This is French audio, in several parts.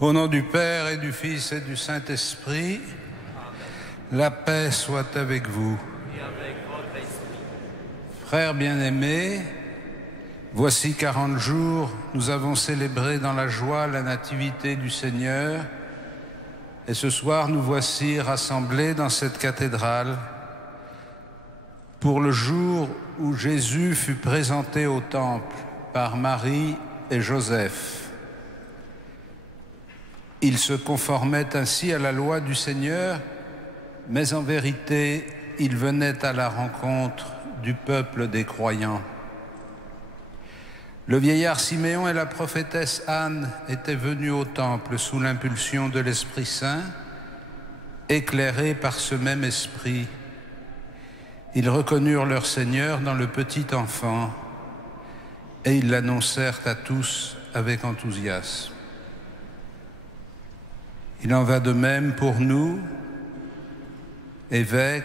Au nom du Père et du Fils et du Saint-Esprit, la paix soit avec vous. Et avec votre esprit. Frères bien-aimés, voici 40 jours, nous avons célébré dans la joie la nativité du Seigneur. Et ce soir, nous voici rassemblés dans cette cathédrale pour le jour où Jésus fut présenté au temple par Marie et Joseph. Il se conformait ainsi à la loi du Seigneur, mais en vérité, il venait à la rencontre du peuple des croyants. Le vieillard Siméon et la prophétesse Anne étaient venus au temple sous l'impulsion de l'Esprit Saint, éclairés par ce même esprit. Ils reconnurent leur Seigneur dans le petit enfant et ils l'annoncèrent à tous avec enthousiasme. Il en va de même pour nous, évêques,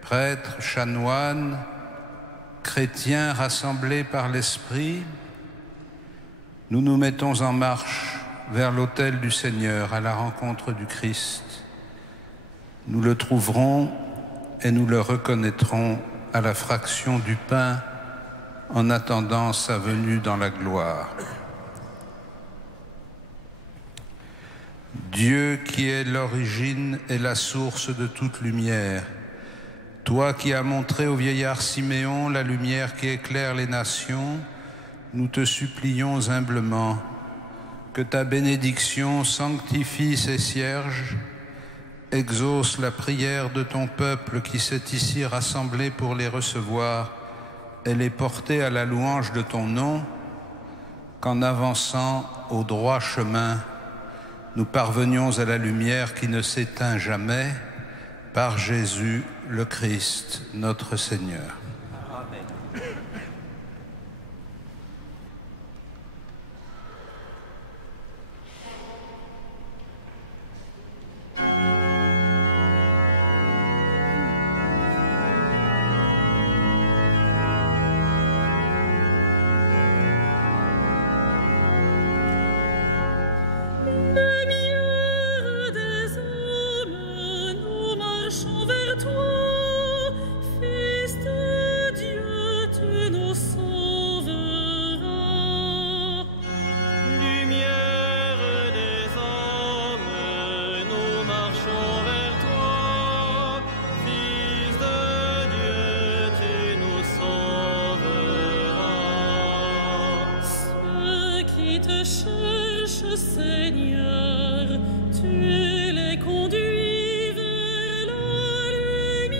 prêtres, chanoines, chrétiens rassemblés par l'Esprit. Nous nous mettons en marche vers l'autel du Seigneur, à la rencontre du Christ. Nous le trouverons et nous le reconnaîtrons à la fraction du pain en attendant sa venue dans la gloire. Dieu qui est l'origine et la source de toute lumière, toi qui as montré au vieillard Siméon la lumière qui éclaire les nations, nous te supplions humblement que ta bénédiction sanctifie ces cierges, exauce la prière de ton peuple qui s'est ici rassemblé pour les recevoir et les porter à la louange de ton nom, qu'en avançant au droit chemin, nous parvenions à la lumière qui ne s'éteint jamais, par Jésus le Christ, notre Seigneur. Amen. Lumière des hommes, nous marchons vers toi, Fils de Dieu, tu nous sauveras. Lumière des hommes, nous marchons vers toi, Fils de Dieu, tu nous sauveras. Ceux qui te cherchent, Seigneur, tu les conduis vers la lumière.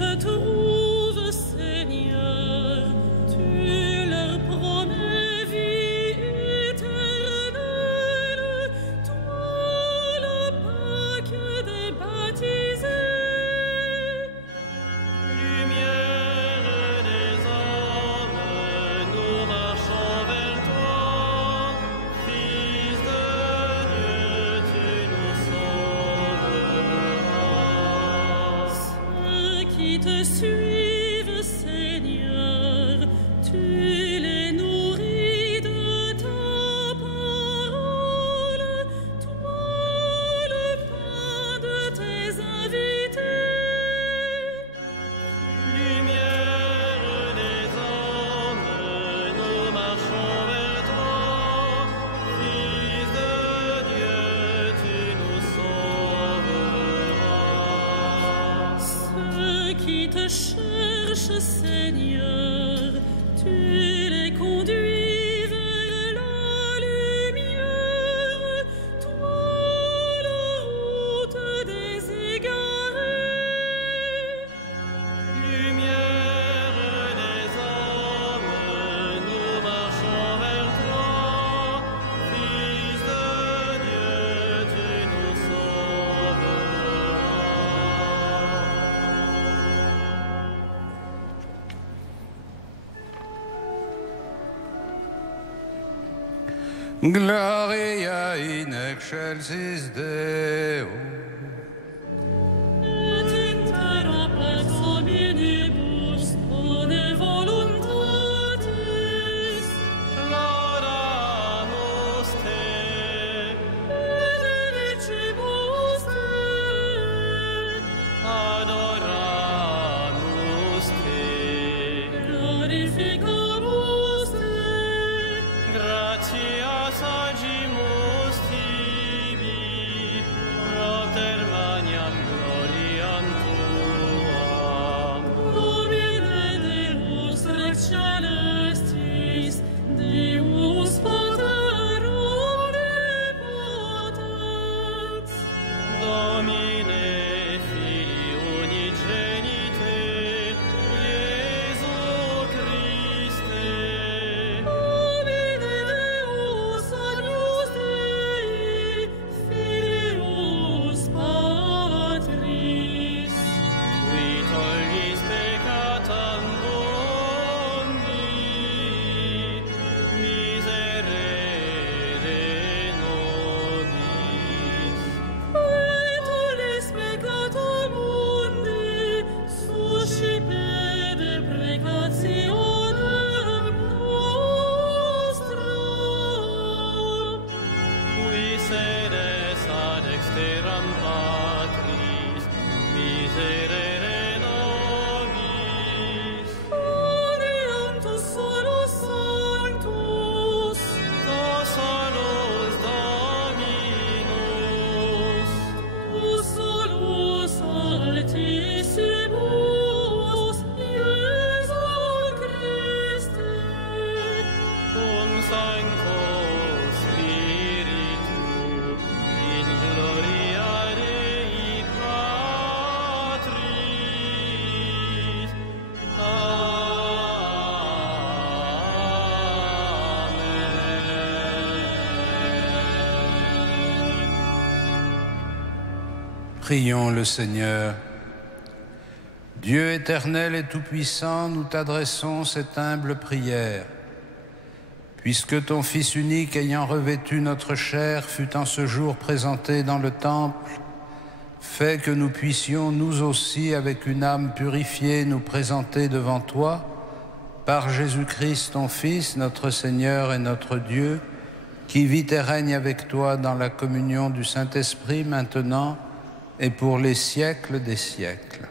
te trouvent, Seigneur, tu leur promets vie éternelle, toi le Pâques des baptisés. Lumière des hommes, nous marchons vers toi. Fils de Dieu, tu nous sauveras. Ceux qui te suivent, Seigneur, tu les nourris de ta parole, toi le pain de tes invités. Lumière des hommes, nous marchons vers toi. Fils de Dieu, tu nous sauveras. Ceux qui te cherchent, Seigneur, tu les conduis vers la lumière, toi la route des égarés. Lumière des hommes, nous marchons vers toi. Fils de Dieu, tu nous sauveras. Gloria in excelsis Deo. Et intera pars hominibus bone voluntatis, Laudamus te, benedicibus te, adoramus te, glorificamus te, gratias agimus tibi, propter magnam gloriam tuam. Domine Deus Rex celestis, Deus Pater omnipotens, Domine Filii unigenite, Iesu Christe, Domine Deus agnus Dei, Filius Patris, qui tollis peccatam mundi, miserere nobis. et tollis peccatum mundi, suscipe deprecationem nostram. Qui sedes ad exteram Patris, miserere nobis. Orientus solus sanctus, Tu solus Dominus, tu solus altissimus, Iesu Christe, cum Sancto Spiritu, in gloria Dei Patris. Amen. Prions le Seigneur. Dieu éternel et tout-puissant, nous t'adressons cette humble prière. Puisque ton Fils unique, ayant revêtu notre chair, fut en ce jour présenté dans le temple, fais que nous puissions, nous aussi, avec une âme purifiée, nous présenter devant toi, par Jésus-Christ, ton Fils, notre Seigneur et notre Dieu, qui vit et règne avec toi dans la communion du Saint-Esprit, maintenant et pour les siècles des siècles.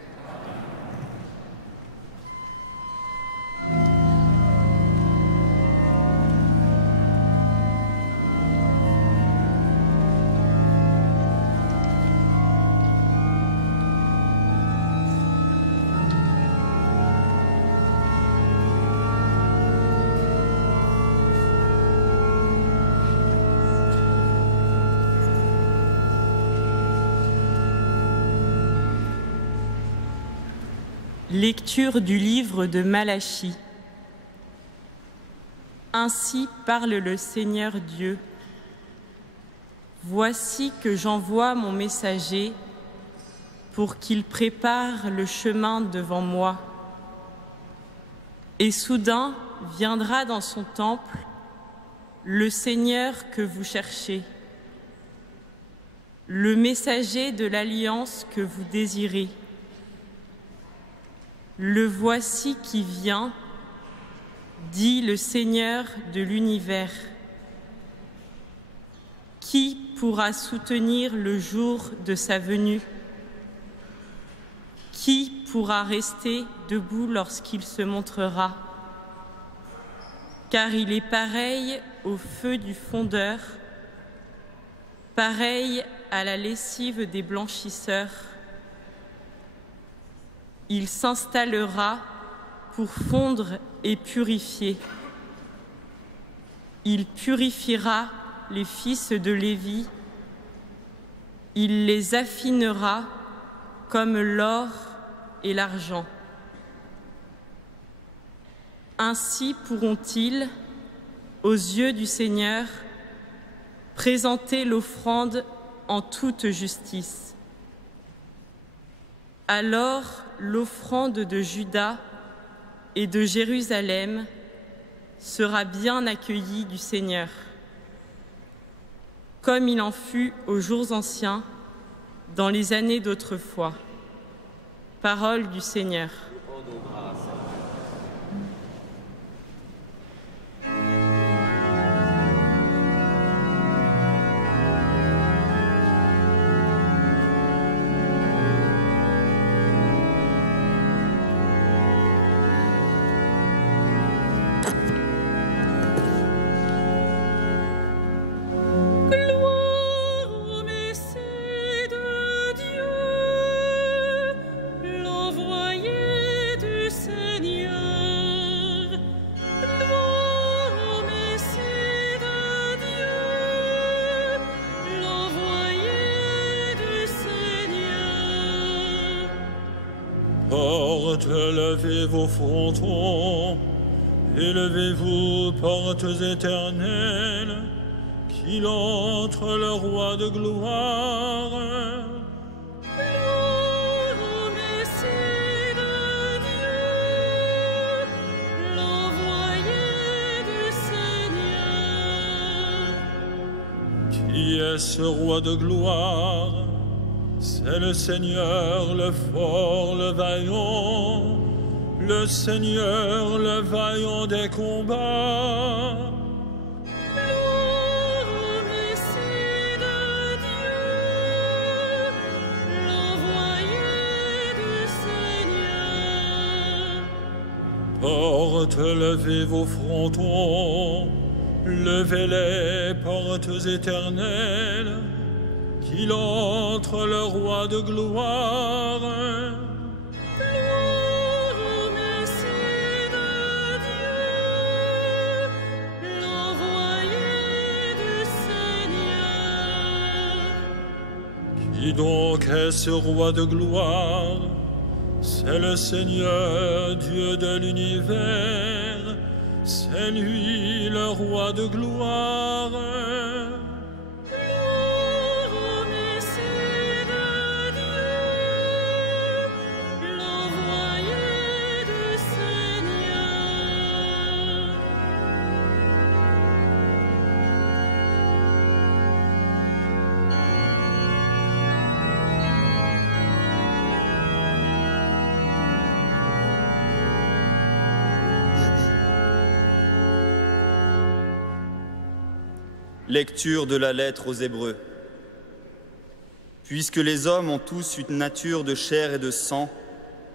Lecture du livre de Malachie. Ainsi parle le Seigneur Dieu. Voici que j'envoie mon messager pour qu'il prépare le chemin devant moi. Et soudain viendra dans son temple le Seigneur que vous cherchez, le messager de l'alliance que vous désirez. Le voici qui vient, dit le Seigneur de l'univers. Qui pourra soutenir le jour de sa venue? Qui pourra rester debout lorsqu'il se montrera? Car il est pareil au feu du fondeur, pareil à la lessive des blanchisseurs. Il s'installera pour fondre et purifier. Il purifiera les fils de Lévi. Il les affinera comme l'or et l'argent. Ainsi pourront-ils, aux yeux du Seigneur, présenter l'offrande en toute justice. Alors l'offrande de Juda et de Jérusalem sera bien accueillie du Seigneur, comme il en fut aux jours anciens, dans les années d'autrefois. Parole du Seigneur. Levez vos frontons, élevez-vous, portes éternelles, qu'il entre le roi de gloire. Gloire au Messie de Dieu, l'envoyé du Seigneur. Qui est ce roi de gloire? C'est le Seigneur, le fort, le vaillant, le Seigneur, le vaillant des combats. Gloire au Messie de Dieu, l'envoyé du Seigneur. Portes, levez vos frontons, levez les portes éternelles, qu'il entre le roi de gloire. Gloire au Messie de Dieu, l'envoyé du Seigneur. Qui donc est ce roi de gloire? C'est le Seigneur, Dieu de l'univers, c'est lui le roi de gloire. Lecture de la lettre aux Hébreux. Puisque les hommes ont tous une nature de chair et de sang,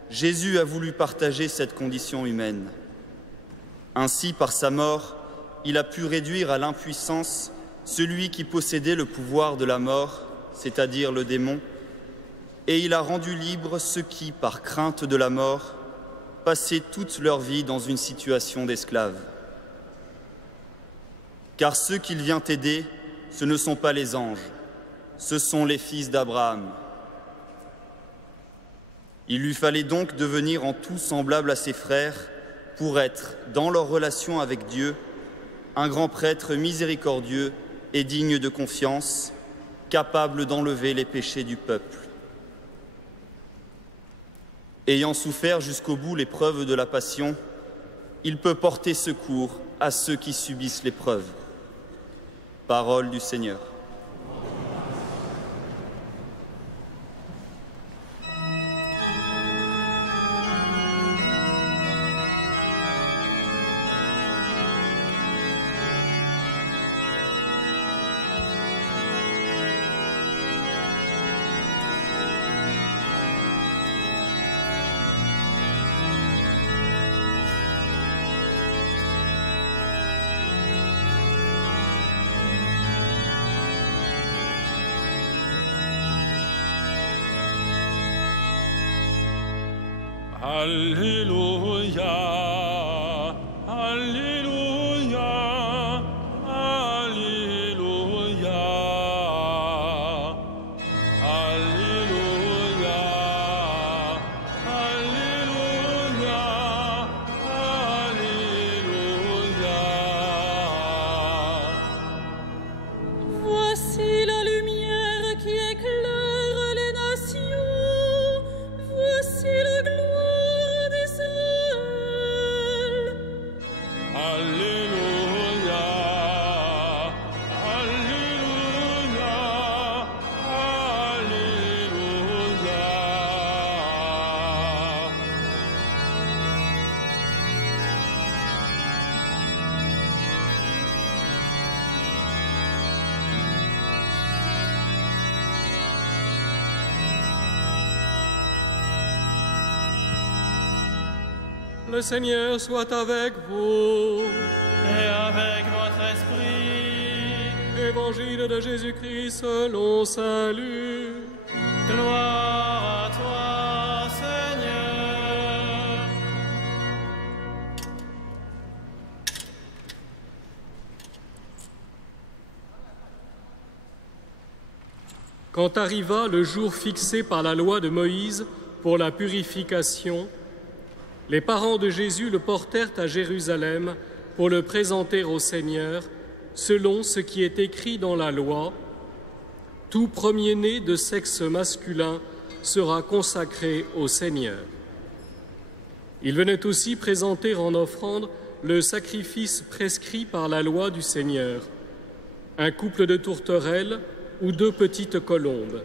Jésus a voulu partager cette condition humaine. Ainsi, par sa mort, il a pu réduire à l'impuissance celui qui possédait le pouvoir de la mort, c'est-à-dire le démon, et il a rendu libres ceux qui, par crainte de la mort, passaient toute leur vie dans une situation d'esclave. Car ceux qu'il vient aider, ce ne sont pas les anges, ce sont les fils d'Abraham. Il lui fallait donc devenir en tout semblable à ses frères pour être, dans leur relation avec Dieu, un grand prêtre miséricordieux et digne de confiance, capable d'enlever les péchés du peuple. Ayant souffert jusqu'au bout l'épreuve de la passion, il peut porter secours à ceux qui subissent l'épreuve. Parole du Seigneur. Alléluia, Alléluia, Alléluia, Alléluia, Alléluia, Alléluia. Voici la lumière qui éclaire les nations. Voici la gloire d'Israël. Alléluia, Alléluia, Alléluia. Le Seigneur soit avec vous. Et avec votre esprit, Évangile de Jésus-Christ selon saint Luc. gloire à toi, Seigneur. Quand arriva le jour fixé par la loi de Moïse pour la purification, les parents de Jésus le portèrent à Jérusalem pour le présenter au Seigneur, selon ce qui est écrit dans la loi. Tout premier-né de sexe masculin sera consacré au Seigneur. Il venait aussi présenter en offrande le sacrifice prescrit par la loi du Seigneur, un couple de tourterelles ou 2 petites colombes.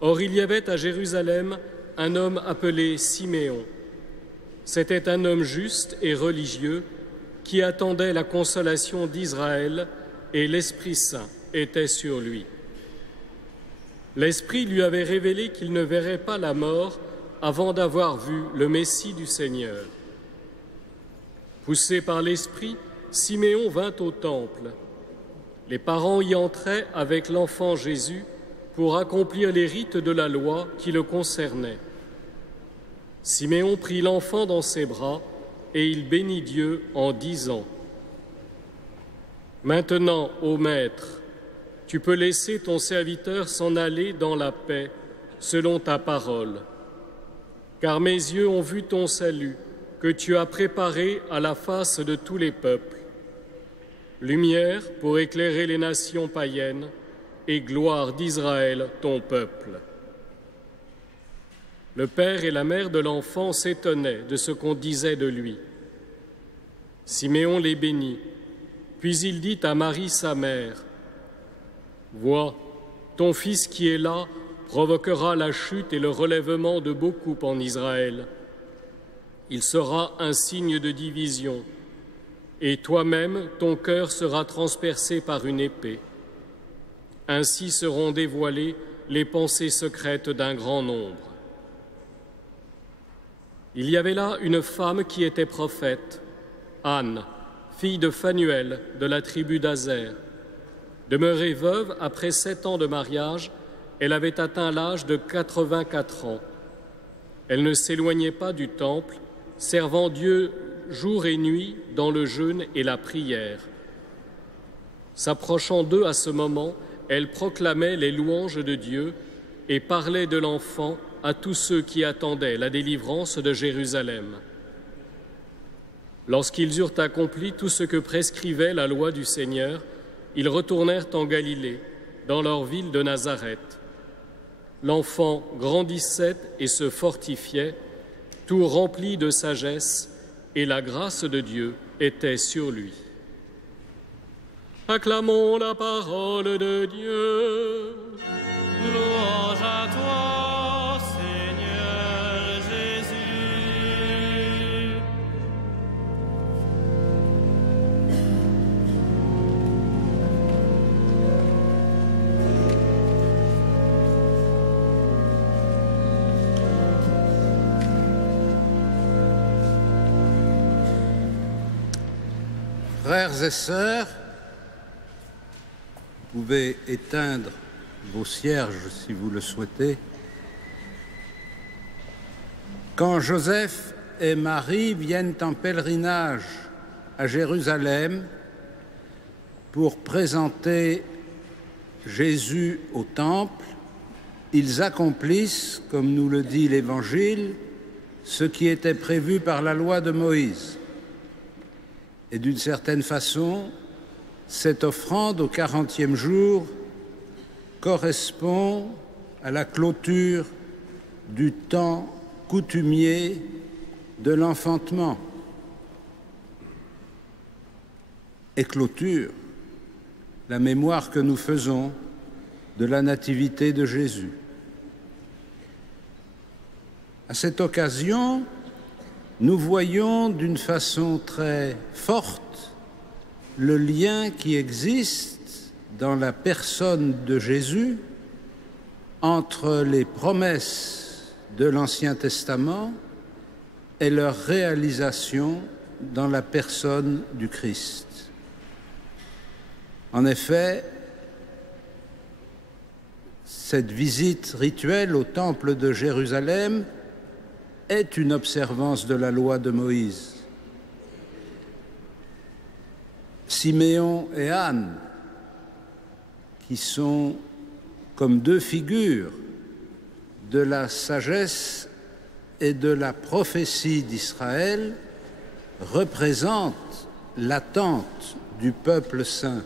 Or il y avait à Jérusalem un homme appelé Siméon. C'était un homme juste et religieux qui attendait la consolation d'Israël, et l'Esprit Saint était sur lui. L'Esprit lui avait révélé qu'il ne verrait pas la mort avant d'avoir vu le Messie du Seigneur. Poussé par l'Esprit, Siméon vint au temple. Les parents y entraient avec l'enfant Jésus pour accomplir les rites de la loi qui le concernaient. Siméon prit l'enfant dans ses bras et il bénit Dieu en disant : « Maintenant, ô Maître, tu peux laisser ton serviteur s'en aller dans la paix, selon ta parole. Car mes yeux ont vu ton salut, que tu as préparé à la face de tous les peuples. Lumière pour éclairer les nations païennes et gloire d'Israël, ton peuple. » Le père et la mère de l'enfant s'étonnaient de ce qu'on disait de lui. Siméon les bénit, puis il dit à Marie sa mère : « Vois, ton fils qui est là provoquera la chute et le relèvement de beaucoup en Israël. Il sera un signe de division, et toi-même, ton cœur sera transpercé par une épée. Ainsi seront dévoilées les pensées secrètes d'un grand nombre. » Il y avait là une femme qui était prophète, Anne, fille de Phanuel, de la tribu d'Aser. Demeurée veuve après 7 ans de mariage, elle avait atteint l'âge de 84 ans. Elle ne s'éloignait pas du temple, servant Dieu jour et nuit dans le jeûne et la prière. S'approchant d'eux à ce moment, elle proclamait les louanges de Dieu et parlait de l'enfant à tous ceux qui attendaient la délivrance de Jérusalem. Lorsqu'ils eurent accompli tout ce que prescrivait la loi du Seigneur, ils retournèrent en Galilée, dans leur ville de Nazareth. L'enfant grandissait et se fortifiait, tout rempli de sagesse, et la grâce de Dieu était sur lui. Acclamons la parole de Dieu. Louange à toi, Seigneur Jésus. Frères et sœurs, vous pouvez éteindre vos cierges si vous le souhaitez. Quand Joseph et Marie viennent en pèlerinage à Jérusalem pour présenter Jésus au temple, ils accomplissent, comme nous le dit l'Évangile, ce qui était prévu par la loi de Moïse. Et d'une certaine façon, cette offrande au 40e jour correspond à la clôture du temps coutumier de l'enfantement et clôture la mémoire que nous faisons de la nativité de Jésus. À cette occasion, nous voyons d'une façon très forte le lien qui existe dans la personne de Jésus entre les promesses de l'Ancien Testament et leur réalisation dans la personne du Christ. En effet, cette visite rituelle au temple de Jérusalem est une observance de la loi de Moïse. Siméon et Anne, qui sont comme deux figures de la sagesse et de la prophétie d'Israël, représentent l'attente du peuple saint.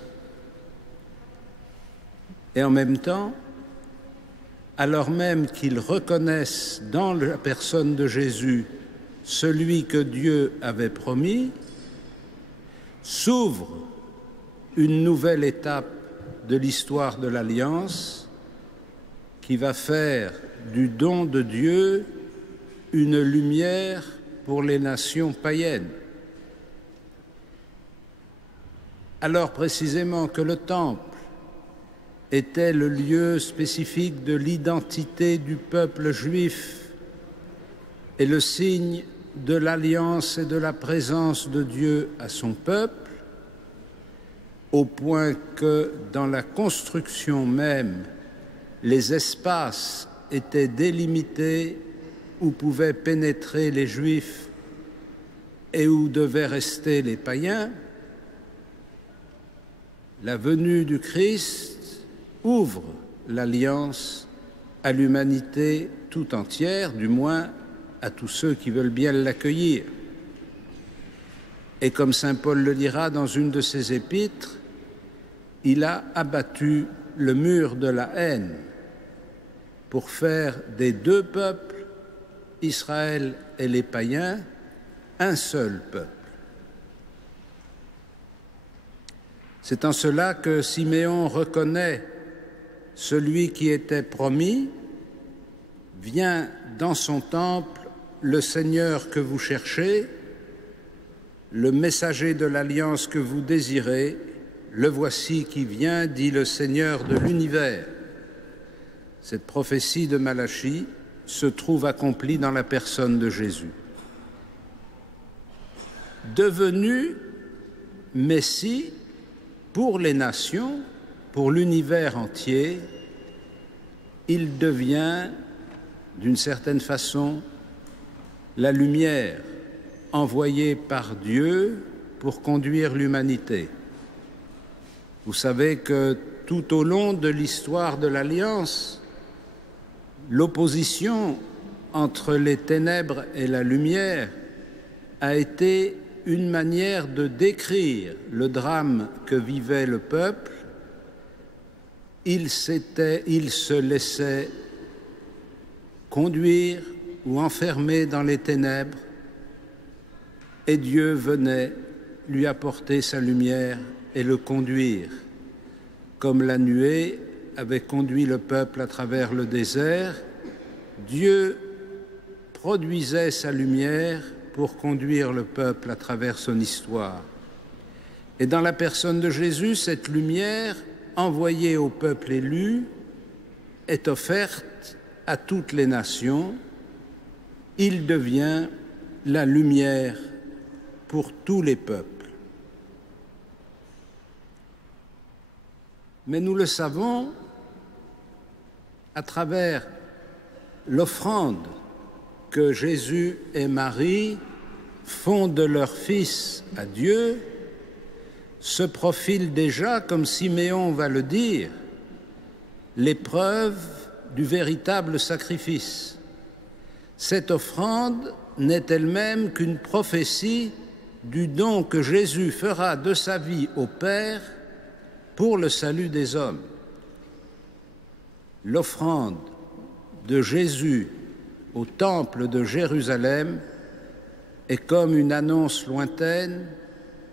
Et en même temps, alors même qu'ils reconnaissent dans la personne de Jésus celui que Dieu avait promis, s'ouvre une nouvelle étape de l'histoire de l'Alliance qui va faire du don de Dieu une lumière pour les nations païennes. Alors précisément que le temple était le lieu spécifique de l'identité du peuple juif et le signe de l'alliance et de la présence de Dieu à son peuple, au point que dans la construction même, les espaces étaient délimités où pouvaient pénétrer les Juifs et où devaient rester les païens. La venue du Christ ouvre l'alliance à l'humanité tout entière, du moins à tous ceux qui veulent bien l'accueillir. Et comme saint Paul le dira dans une de ses épîtres, il a abattu le mur de la haine pour faire des deux peuples, Israël et les païens, un seul peuple. C'est en cela que Siméon reconnaît celui qui était promis, vient dans son temple le Seigneur que vous cherchez, le messager de l'alliance que vous désirez, le voici qui vient, dit le Seigneur de l'univers. Cette prophétie de Malachie se trouve accomplie dans la personne de Jésus. Devenu Messie pour les nations, pour l'univers entier, il devient, d'une certaine façon, la lumière envoyée par Dieu pour conduire l'humanité. Vous savez que tout au long de l'histoire de l'Alliance, L'opposition entre les ténèbres et la lumière a été une manière de décrire le drame que vivait le peuple. Il se laissait conduire ou enfermer dans les ténèbres, et Dieu venait lui apporter sa lumière et le conduire, comme la nuée avait conduit le peuple à travers le désert. Dieu produisait sa lumière pour conduire le peuple à travers son histoire. Et dans la personne de Jésus, cette lumière, envoyée au peuple élu, est offerte à toutes les nations. Il devient la lumière pour tous les peuples. Mais nous le savons à travers l'offrande que Jésus et Marie font de leur Fils à Dieu, se profile déjà, comme Siméon va le dire, l'épreuve du véritable sacrifice. Cette offrande n'est elle-même qu'une prophétie du don que Jésus fera de sa vie au Père pour le salut des hommes. L'offrande de Jésus au temple de Jérusalem est comme une annonce lointaine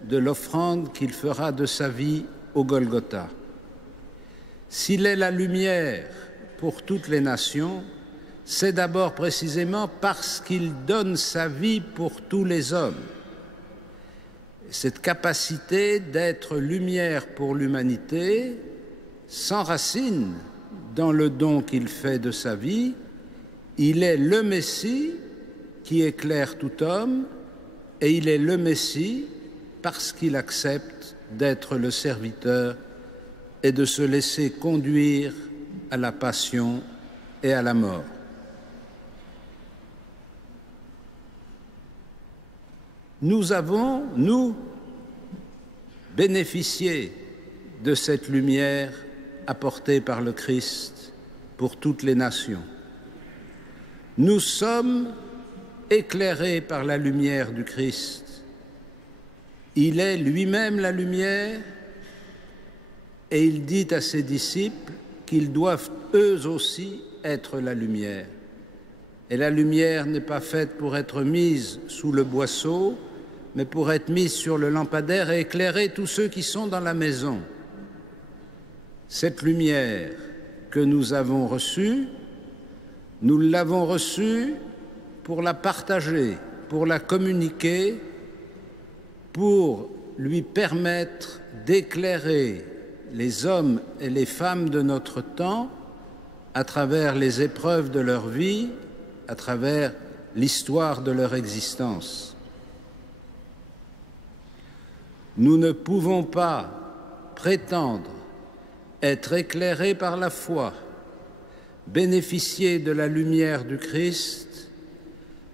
de l'offrande qu'il fera de sa vie au Golgotha. S'il est la lumière pour toutes les nations, c'est d'abord précisément parce qu'il donne sa vie pour tous les hommes. Cette capacité d'être lumière pour l'humanité s'enracine dans le don qu'il fait de sa vie. Il est le Messie qui éclaire tout homme, et il est le Messie parce qu'il accepte d'être le serviteur et de se laisser conduire à la passion et à la mort. Nous avons, nous, bénéficié de cette lumière apportée par le Christ pour toutes les nations. Nous sommes éclairés par la lumière du Christ. Il est lui-même la lumière et il dit à ses disciples qu'ils doivent eux aussi être la lumière. Et la lumière n'est pas faite pour être mise sous le boisseau, mais pour être mise sur le lampadaire et éclairer tous ceux qui sont dans la maison. Cette lumière que nous avons reçue, nous l'avons reçue pour la partager, pour la communiquer, pour lui permettre d'éclairer les hommes et les femmes de notre temps à travers les épreuves de leur vie, à travers l'histoire de leur existence. Nous ne pouvons pas prétendre être éclairés par la foi, bénéficier de la lumière du Christ,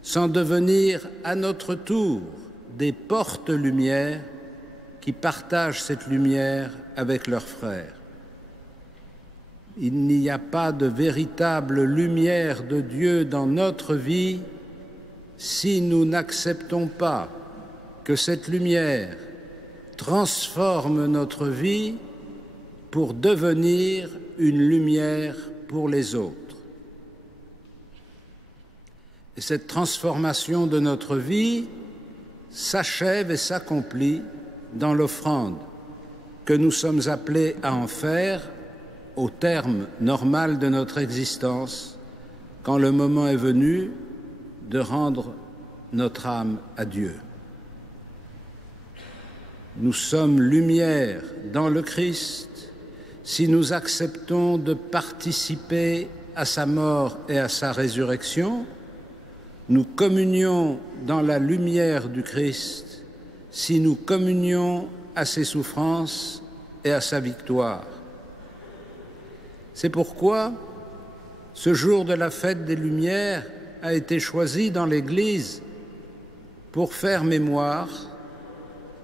sans devenir à notre tour des porte-lumière qui partagent cette lumière avec leurs frères. Il n'y a pas de véritable lumière de Dieu dans notre vie si nous n'acceptons pas que cette lumière transforme notre vie pour devenir une lumière pour les autres. Et cette transformation de notre vie s'achève et s'accomplit dans l'offrande que nous sommes appelés à en faire au terme normal de notre existence, quand le moment est venu de rendre notre âme à Dieu. Nous sommes lumière dans le Christ si nous acceptons de participer à sa mort et à sa résurrection. Nous communions dans la lumière du Christ si nous communions à ses souffrances et à sa victoire. C'est pourquoi ce jour de la fête des Lumières a été choisi dans l'Église pour faire mémoire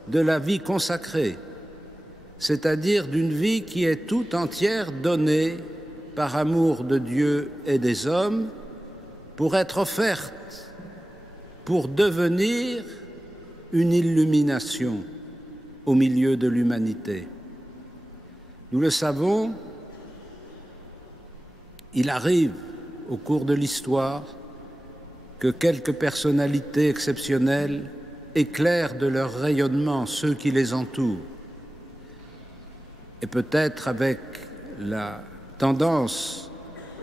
de la vie consacrée, c'est-à-dire d'une vie qui est tout entière donnée par amour de Dieu et des hommes, pour être offerte, pour devenir une illumination au milieu de l'humanité. Nous le savons, il arrive au cours de l'histoire que quelques personnalités exceptionnelles éclairent de leur rayonnement ceux qui les entourent. Et peut-être avec la tendance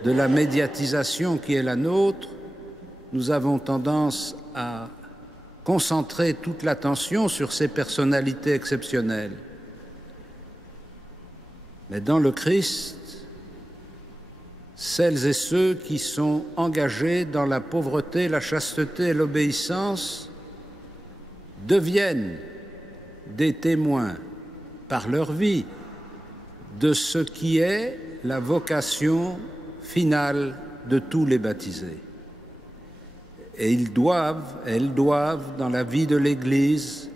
de la médiatisation qui est la nôtre, nous avons tendance à concentrer toute l'attention sur ces personnalités exceptionnelles. Mais dans le Christ, celles et ceux qui sont engagés dans la pauvreté, la chasteté et l'obéissance deviennent des témoins par leur vie de ce qui est la vocation finale de tous les baptisés. Et elles doivent, dans la vie de l'Église,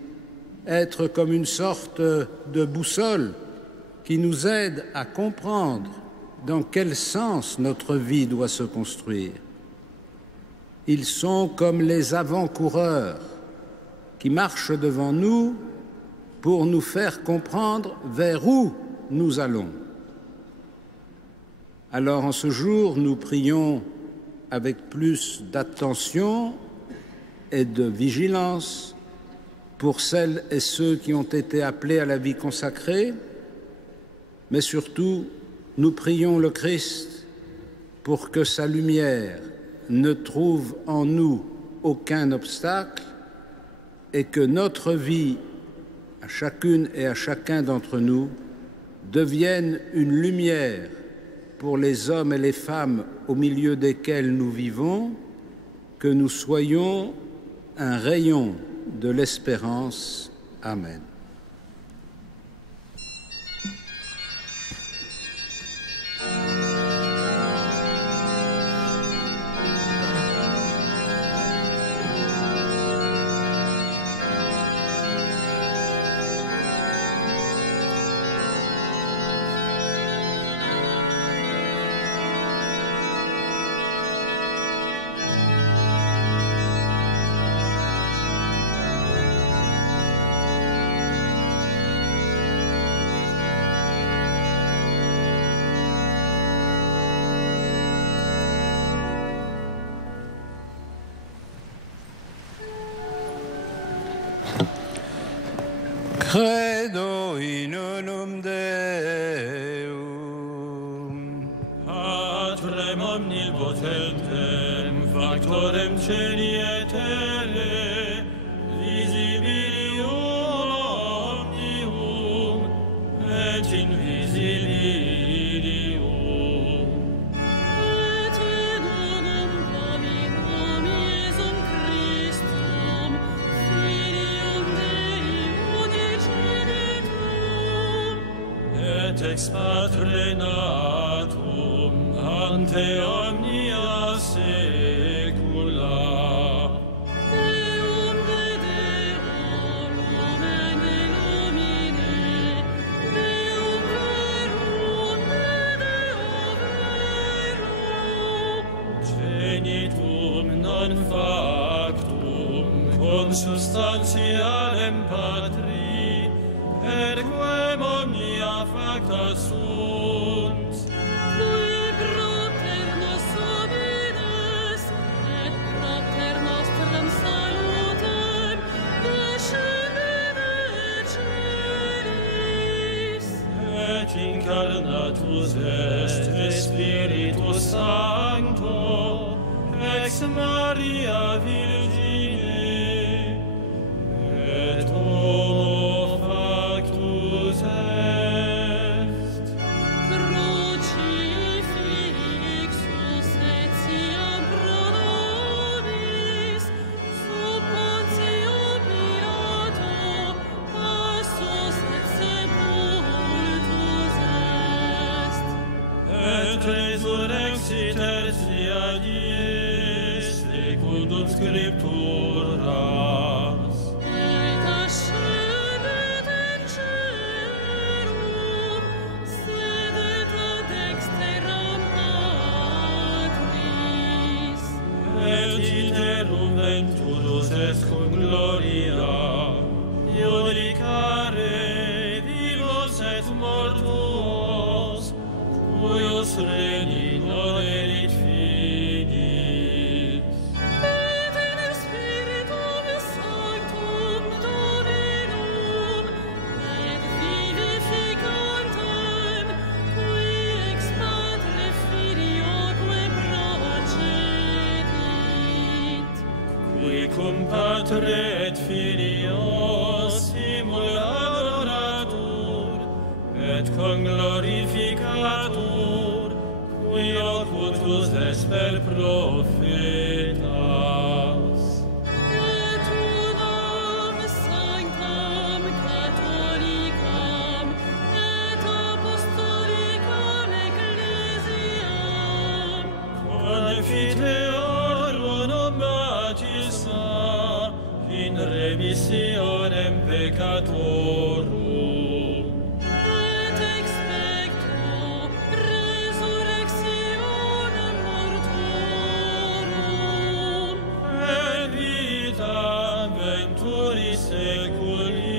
être comme une sorte de boussole qui nous aide à comprendre dans quel sens notre vie doit se construire. Ils sont comme les avant-coureurs qui marchent devant nous pour nous faire comprendre vers où nous allons. Alors en ce jour, nous prions avec plus d'attention et de vigilance pour celles et ceux qui ont été appelés à la vie consacrée, mais surtout, nous prions le Christ pour que sa lumière ne trouve en nous aucun obstacle et que notre vie, à chacune et à chacun d'entre nous, devienne une lumière pour les hommes et les femmes au milieu desquels nous vivons, que nous soyons un rayon de l'espérance. Amen. Credo in unum Deum, Patrem omnipotentem, factorem celi et terrae, visibilium omnium et invisibilium. Et in unum Dominum Iesum Christum, Filium Dei unigenitum, Et ex Patre natum ante omnia saecula. Deum de Deo, Nomen Illumine, Deum verum de Deo verum. Genitum non factum consubstantialem Patri, perquem omnia facta sunt. Qui propter nos homines, et propter nostrum salutem, descendere celis. Et incarnatus est Spiritus Sancto ex Maria Virgine, et homo factus est. Crucifixus etiam pro nobis, sub Pontio Pilato, passus et sepultus est. Et resurrexit tertia dies, secundum Scripturas. Et ascendit in caelum, sedet ad dexteram es cum gloria, iudicare vivos et mortuos, cuius regni non erit finis. Et in Spiritum Sanctum Dominum, et vivificantem, qui ex Patre Filioque procedit. Qui cum Patre et Filio simul adoratur, et cum glorificatur, qui locutus est per prophetas. Et unam sanctam catholicam et apostolicam ecclesiam Confiteorum matissa in remissionem peccatorum. et expecto resurrectionem mortuorum Et vitam venturis seculi.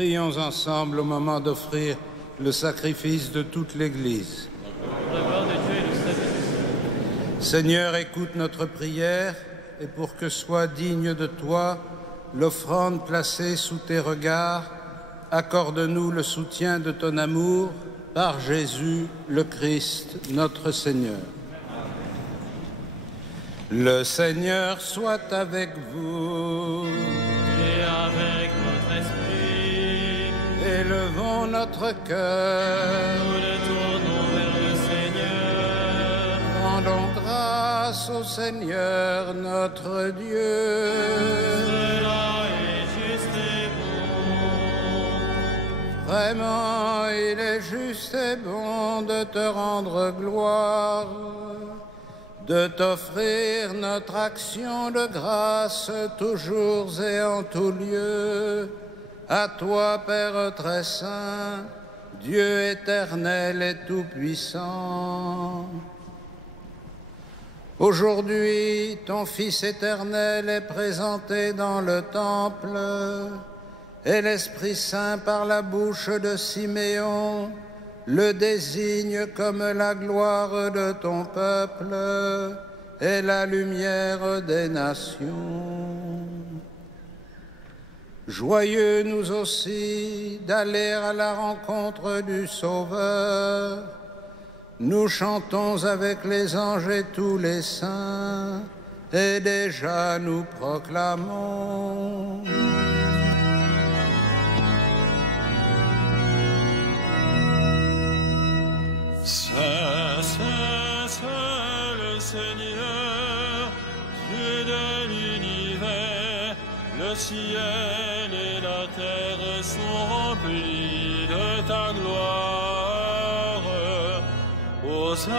Prions ensemble au moment d'offrir le sacrifice de toute l'Église. Seigneur, écoute notre prière et pour que soit digne de toi l'offrande placée sous tes regards, accorde-nous le soutien de ton amour par Jésus le Christ, notre Seigneur. Le Seigneur soit avec vous. Et avec notre esprit, Élevons notre cœur. nous le tournons vers le Seigneur. Rendons grâce au Seigneur notre Dieu. Cela est juste et bon. Vraiment, il est juste et bon de te rendre gloire, de t'offrir notre action de grâce toujours et en tout lieu. À toi, Père très saint, Dieu éternel et tout-puissant. Aujourd'hui, ton Fils éternel est présenté dans le temple, et l'Esprit Saint, par la bouche de Siméon, le désigne comme la gloire de ton peuple et la lumière des nations. Joyeux nous aussi d'aller à la rencontre du Sauveur. Nous chantons avec les anges et tous les saints, et déjà nous proclamons. C'est le Seigneur, Dieu de l'univers, le ciel et la terre sont remplis de ta gloire. Hosanna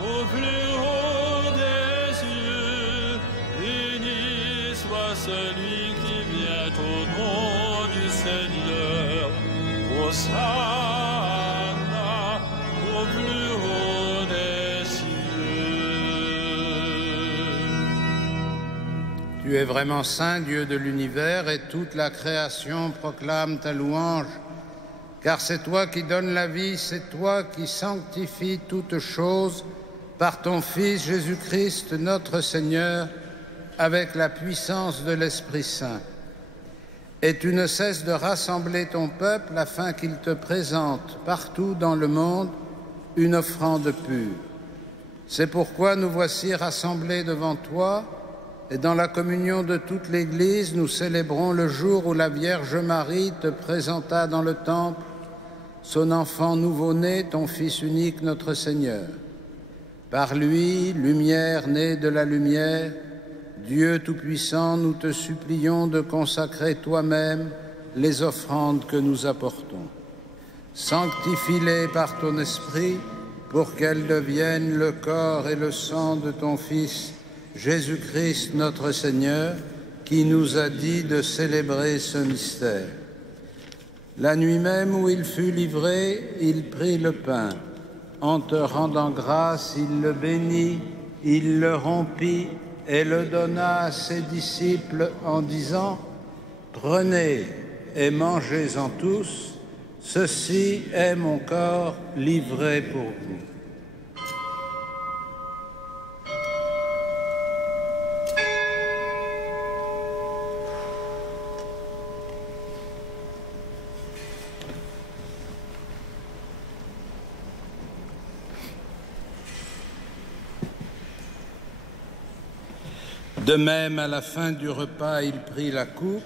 au plus haut des cieux, béni soit celui qui vient au nom du Seigneur. Hosanna au plus haut des cieux. Tu es vraiment saint, Dieu de l'univers, et toute la création proclame ta louange. Car c'est toi qui donnes la vie, c'est toi qui sanctifies toutes choses par ton Fils Jésus-Christ, notre Seigneur, avec la puissance de l'Esprit Saint. Et tu ne cesses de rassembler ton peuple afin qu'il te présente partout dans le monde une offrande pure. C'est pourquoi nous voici rassemblés devant toi, et dans la communion de toute l'Église, nous célébrons le jour où la Vierge Marie te présenta dans le temple son enfant nouveau-né, ton Fils unique, notre Seigneur. Par lui, lumière née de la lumière, Dieu Tout-Puissant, nous te supplions de consacrer toi-même les offrandes que nous apportons. Sanctifie-les par ton Esprit pour qu'elles deviennent le corps et le sang de ton Fils, Jésus-Christ notre Seigneur, qui nous a dit de célébrer ce mystère. La nuit même où il fut livré, il prit le pain. En te rendant grâce, il le bénit, il le rompit et le donna à ses disciples en disant : « Prenez et mangez-en tous, ceci est mon corps livré pour vous. » De même, à la fin du repas, il prit la coupe.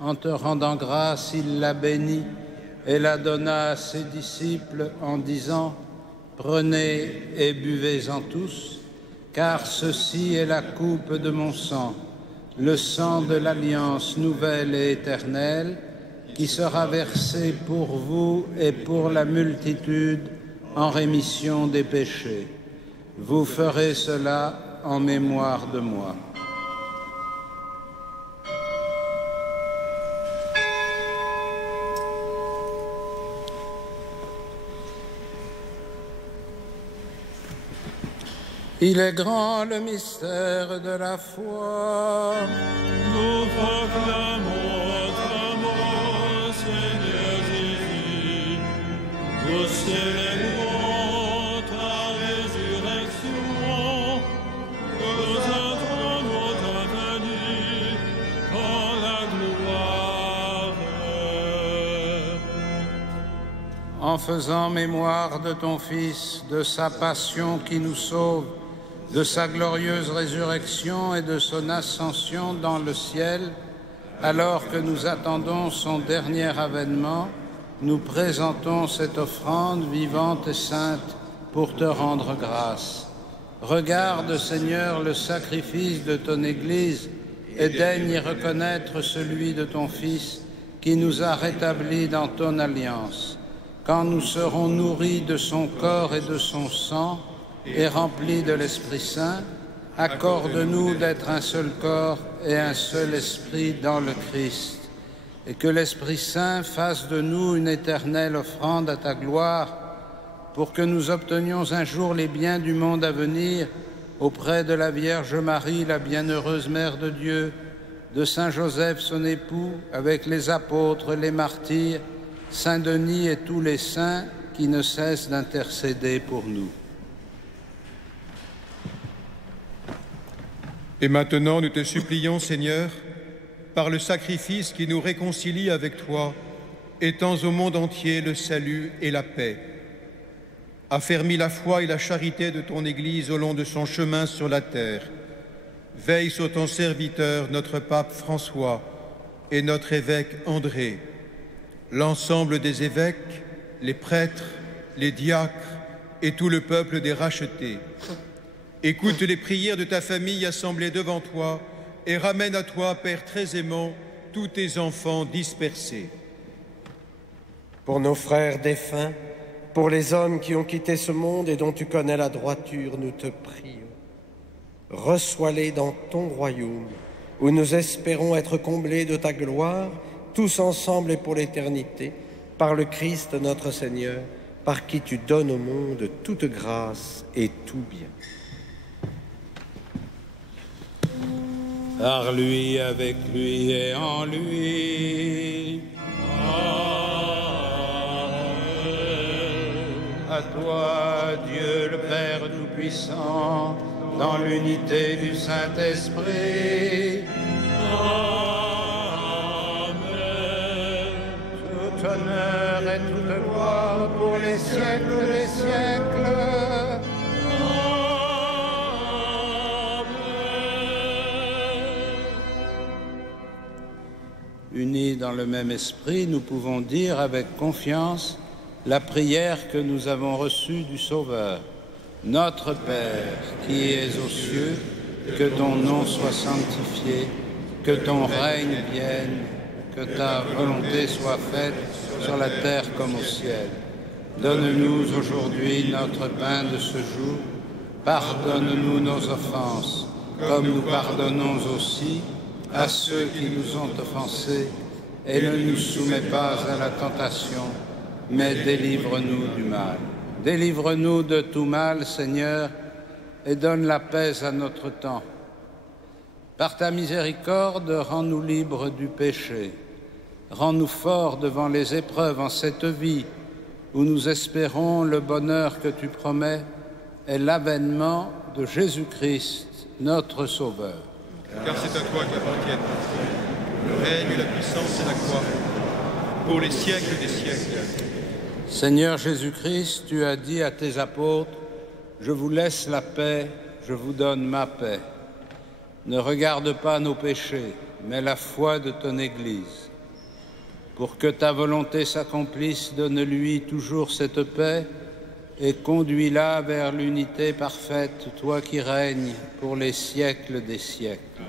En te rendant grâce, il la bénit et la donna à ses disciples en disant : « Prenez et buvez-en tous, car ceci est la coupe de mon sang, le sang de l'alliance nouvelle et éternelle, qui sera versé pour vous et pour la multitude en rémission des péchés. Vous ferez cela en mémoire de moi. » Il est grand le mystère de la foi. Nous proclamons ta mort, Seigneur Jésus. Nous célébrons ta résurrection. Nous attendons ta venue. en faisant mémoire de ton Fils, de sa passion qui nous sauve, de sa glorieuse résurrection et de son ascension dans le ciel, alors que nous attendons son dernier avènement, nous présentons cette offrande vivante et sainte pour te rendre grâce. Regarde, Seigneur, le sacrifice de ton Église et daigne y reconnaître celui de ton Fils qui nous a rétablis dans ton alliance. Quand nous serons nourris de son corps et de son sang et remplis de l'Esprit Saint, accorde-nous d'être un seul corps et un seul esprit dans le Christ, et que l'Esprit Saint fasse de nous une éternelle offrande à ta gloire, pour que nous obtenions un jour les biens du monde à venir auprès de la Vierge Marie, la bienheureuse Mère de Dieu, de Saint Joseph, son époux, avec les apôtres, les martyrs, Saint Denis et tous les saints qui ne cessent d'intercéder pour nous. Et maintenant, nous te supplions, Seigneur, par le sacrifice qui nous réconcilie avec toi, étends au monde entier le salut et la paix. Affermis la foi et la charité de ton Église au long de son chemin sur la terre. Veille sur ton serviteur, notre pape François, et notre évêque André, l'ensemble des évêques, les prêtres, les diacres et tout le peuple des rachetés. Écoute les prières de ta famille assemblée devant toi et ramène à toi, Père très aimant, tous tes enfants dispersés. Pour nos frères défunts, pour les hommes qui ont quitté ce monde et dont tu connais la droiture, nous te prions. Reçois-les dans ton royaume, où nous espérons être comblés de ta gloire, tous ensemble et pour l'éternité, par le Christ notre Seigneur, par qui tu donnes au monde toute grâce et tout bien. Par lui, avec lui et en lui. À toi, Dieu le Père Tout-Puissant, dans l'unité du Saint-Esprit. Tout honneur et toute gloire pour les siècles des siècles. Unis dans le même esprit, nous pouvons dire avec confiance la prière que nous avons reçue du Sauveur. Notre Père, qui es aux cieux, que ton nom soit sanctifié, que ton règne vienne, que ta volonté soit faite sur la terre comme au ciel. Donne-nous aujourd'hui notre pain de ce jour. Pardonne-nous nos offenses, comme nous pardonnons aussi à ceux qui nous ont offensés, et ne nous soumets pas à la tentation, mais délivre-nous du mal. Délivre-nous de tout mal, Seigneur, et donne la paix à notre temps. Par ta miséricorde, rends-nous libres du péché. Rends-nous forts devant les épreuves en cette vie où nous espérons le bonheur que tu promets et l'avènement de Jésus-Christ, notre Sauveur. Car c'est à toi qu'appartiennent le règne, la puissance et la gloire, pour les siècles des siècles. Seigneur Jésus-Christ, tu as dit à tes apôtres, « Je vous laisse la paix, je vous donne ma paix. Ne regarde pas nos péchés, mais la foi de ton Église. Pour que ta volonté s'accomplisse, donne-lui toujours cette paix et conduis-la vers l'unité parfaite, toi qui règnes pour les siècles des siècles.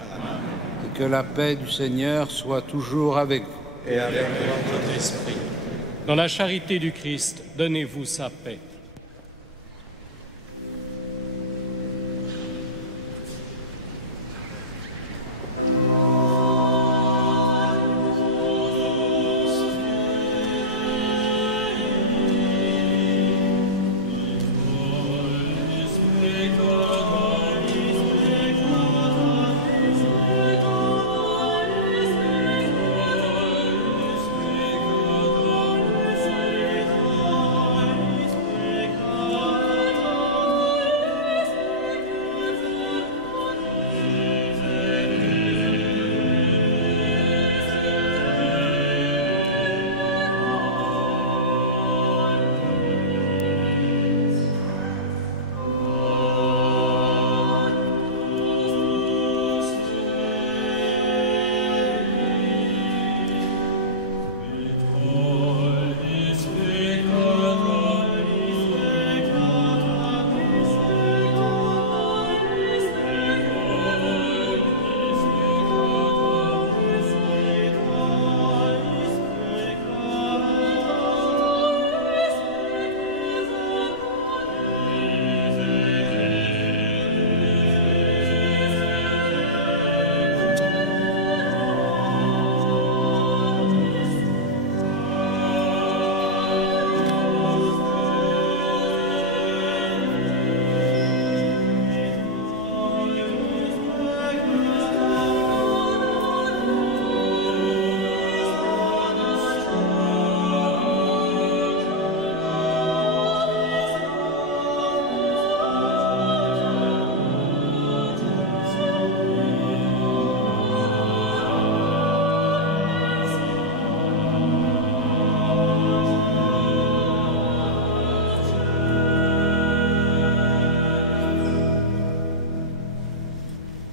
Et que la paix du Seigneur soit toujours avec vous. Et avec votre esprit. Dans la charité du Christ, donnez-vous sa paix.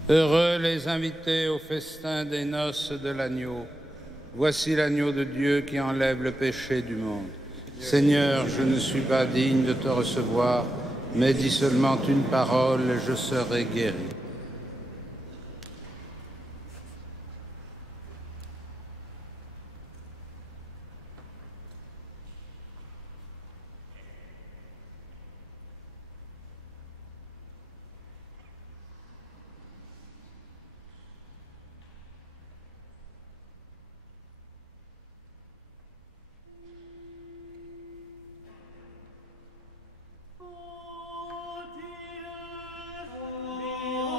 Heureux les invités au festin des noces de l'agneau. Voici l'agneau de Dieu qui enlève le péché du monde. Seigneur, je ne suis pas digne de te recevoir, mais dis seulement une parole et je serai guéri. Oh,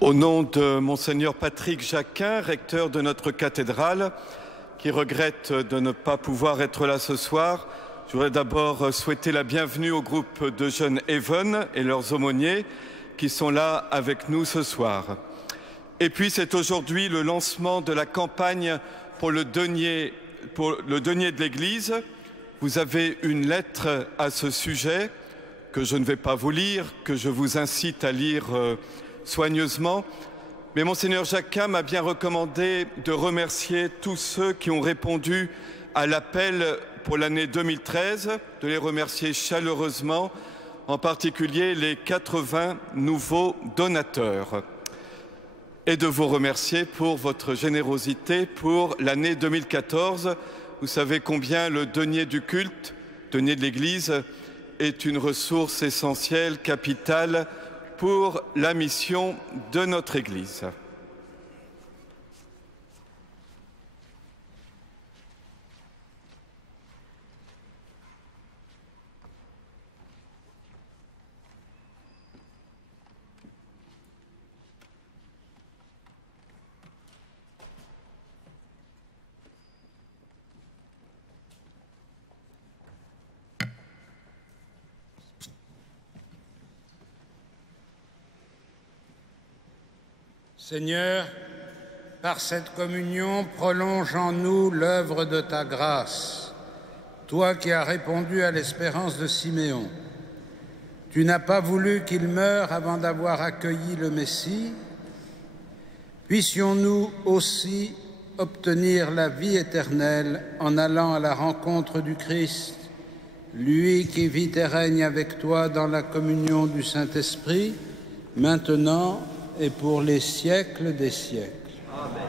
Au nom de Monseigneur Patrick Jacquin, recteur de notre cathédrale, qui regrette de ne pas pouvoir être là ce soir, je voudrais d'abord souhaiter la bienvenue au groupe de jeunes Even et leurs aumôniers qui sont là avec nous ce soir. Et puis c'est aujourd'hui le lancement de la campagne pour le denier de l'Église. Vous avez une lettre à ce sujet que je ne vais pas vous lire, que je vous incite à lire soigneusement. Mais Monseigneur Jacquin m'a bien recommandé de remercier tous ceux qui ont répondu à l'appel pour l'année 2013, de les remercier chaleureusement, en particulier les 80 nouveaux donateurs, et de vous remercier pour votre générosité pour l'année 2014. Vous savez combien le denier du culte, denier de l'Église, est une ressource essentielle, capitale, pour la mission de notre Église. Seigneur, par cette communion, prolonge en nous l'œuvre de ta grâce. Toi qui as répondu à l'espérance de Siméon, tu n'as pas voulu qu'il meure avant d'avoir accueilli le Messie. Puissions-nous aussi obtenir la vie éternelle en allant à la rencontre du Christ, lui qui vit et règne avec toi dans la communion du Saint-Esprit, maintenant et pour les siècles des siècles. Amen.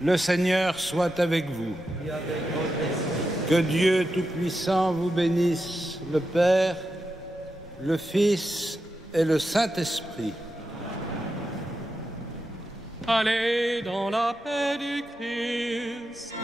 Le Seigneur soit avec vous. Et avec votre esprit. Que Dieu Tout-Puissant vous bénisse, le Père, le Fils et le Saint-Esprit. Allez dans la paix du Christ.